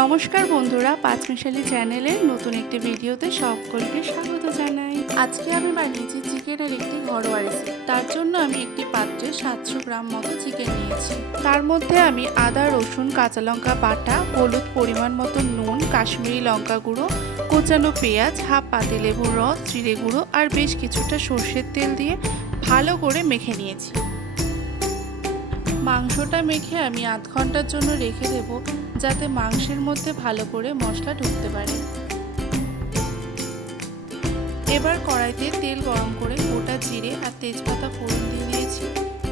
নমস্কার বন্ধুরা, পাঁচমিশালি চ্যানেলের নতুন একটি ভিডিওতে সকলকে স্বাগত জানাই। আজকে আমি বানিয়েছি চিকেনের একটি ঘরোয়া রেসিপি। তার জন্য আমি একটি পাত্রে 700 গ্রাম মতো চিকেন নিয়েছি। তার মধ্যে আমি আদা, রসুন, কাঁচা লঙ্কা বাটা, হলুদ, পরিমাণ মতো নুন, কাশ্মীরি লঙ্কা গুঁড়ো, কোচানো পেঁয়াজ, হাফ পাতিলেবুর রস, জিরে গুঁড়ো আর বেশ কিছুটা সর্ষের তেল দিয়ে ভালো করে মেখে নিয়েছি। মাংসটা মেখে আমি আধ ঘন্টার জন্য রেখে দেব, যাতে মাংসের মধ্যে ভালো করে মশলা ঢুকতে পারে। এবার কড়াইতে তেল গরম করে গোটা জিরে আর তেজপাতা ফোড়ন দিয়ে দিয়েছি।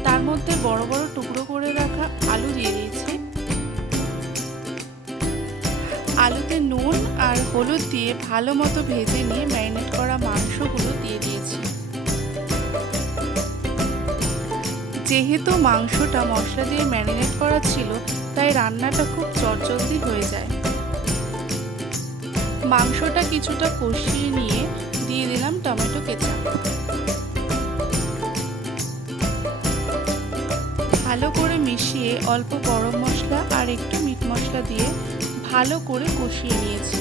তার মধ্যে বড় বড় টুকরো করে রাখা আলু দিয়ে দিয়েছি। আলুতে নুন আর হলুদ দিয়ে ভালো মতো ভেজে নিয়ে ম্যারিনেট করা মাংসগুলো দিয়ে দিয়েছি। যেহেতু মাংসটা মশলা দিয়ে ম্যারিনেট করা ছিল, তাই রান্নাটা খুব চটজলদি হয়ে যায়। মাংসটা কিছুটা কষিয়ে নিয়ে দিয়ে দিলাম টমেটো কেচাপ। ভালো করে মিশিয়ে অল্প গরম মশলা আর একটু মিট মশলা দিয়ে ভালো করে কষিয়ে নিয়েছি।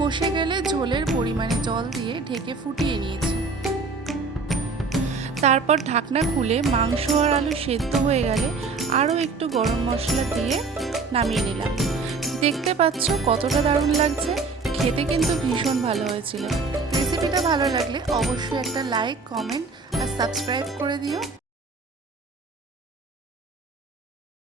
কষে গেলে ঝোলের পরিমাণে জল দিয়ে ঢেকে ফুটিয়ে নিয়েছি। তারপর ঢাকনা খুলে মাংস আর আলু সেদ্ধ হয়ে গেলে আরও একটু গরম মশলা দিয়ে নামিয়ে নিলাম। দেখতে পাচ্ছ কতটা দারুণ লাগছে, খেতে কিন্তু ভীষণ ভালো হয়েছিল। রেসিপিটা ভালো লাগলে অবশ্যই একটা লাইক, কমেন্ট আর সাবস্ক্রাইব করে দিও।